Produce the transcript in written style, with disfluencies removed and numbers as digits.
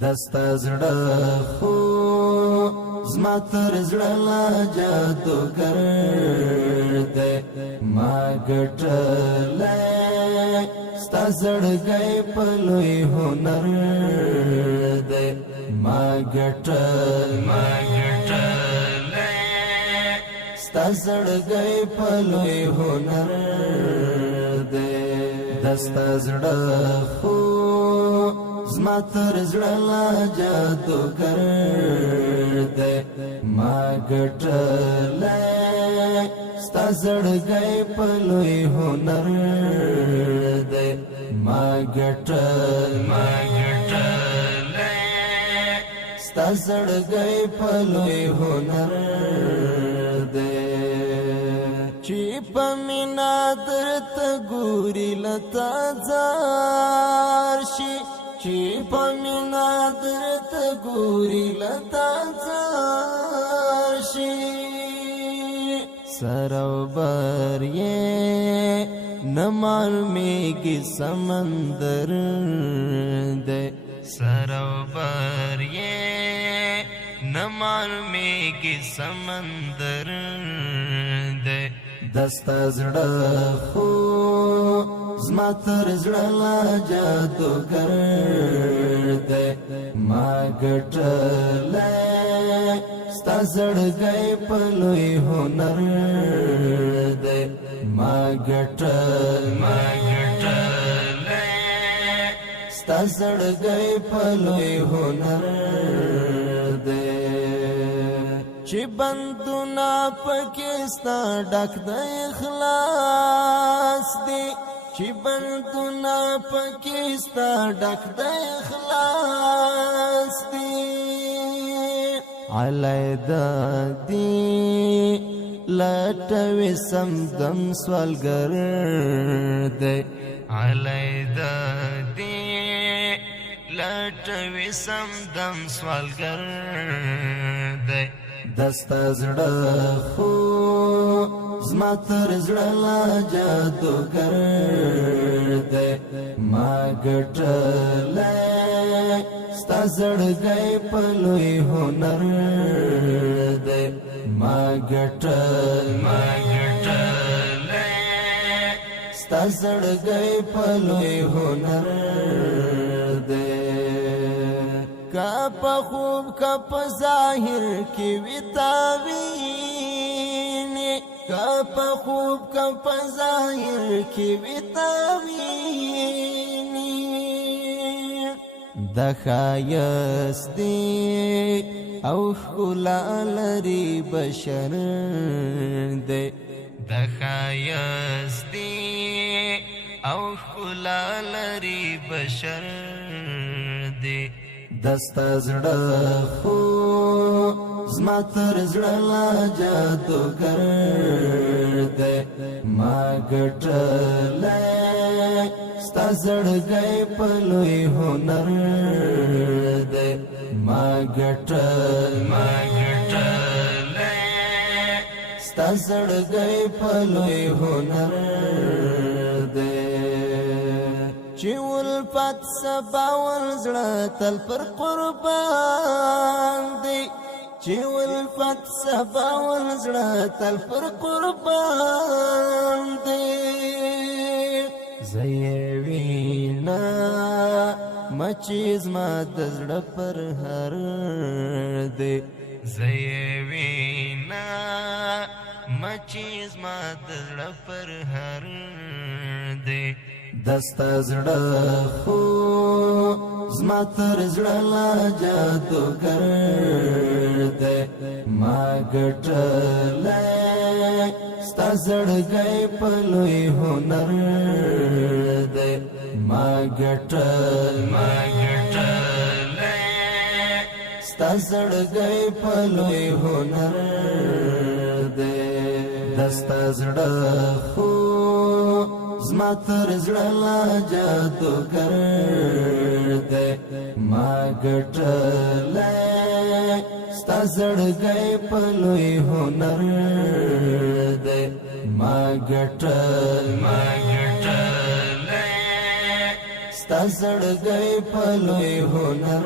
دستا زړه خو زما تر زړه لا جادوګر دی ما ګټلی ستا زړګی په لوی هنر دی ما ګټلی ستا زړګی په لوی هنر دی دستا زړه خو زما تر زړه لا جادوګر دی ما ګټلی ستا زړګی په لوی هنر دی ما ګټلی ستا زړګی په لوی هنر دی چې په مینا درته ګوري لتا ځار شي چې په مینا درته ګوري لتا ځار شي سروبر یې نه معلومیږي سمندر دی سروبر یې نه معلومیږي سمندر دی دستا زړه خو زما تر زړه لا جادوګر دی ما ګټلی ستا زړګی په لوی هنر دی ما ګټلی ستا زړګی په لوی هنر دی چې بندونه پکې ستا ډک د اخلاص دی چې بندونه پکې ستا ډک د اخلاص دی علیده دی لټوي سمدم سوالګر دی علیده دی لټوي سمدم سوالګر دی دستا زړه خو زما تر زړه لا جادوګر دی ما ګټلی ستا زړګی په لوی هنر دی ما ګټلی ستا زړګی په لوی هنر دی که په خوب که په ظاهر کې وي تاوینې که په خوب که په ظاهر کې وي تاوینې د ښایست دی او ښکلا لري بشر دی د ښایست دی او ښکلا لري بشر دی دستا زړه خو زما تر زړه لا جادوګر دی ما ګټلی ستا زړګی په لوی هنر دی ما ګټلی ستا زړګی په لوی هنر دی چې ولفت سبا ولزړه تل پر قربان دی چې ولفت سبا ولزړه تل پر قربان دی زه یې وینم چې زما د زړه پر هر دی زه یې وینم چې زما د زړه پر هر دی دستا زړه خو زما تر زړه لا جادوګر دی ما ګټلی ستا زړګی په لوی هنر دی ما ګټلی ستا زړګی په لوی هنر دی دستا زړه خو زما تر زړه لا جادوګر دی ما ګټلی ستا زړګی په لوی هنر دی ما ګټلی ستا زړګی په لوی هنر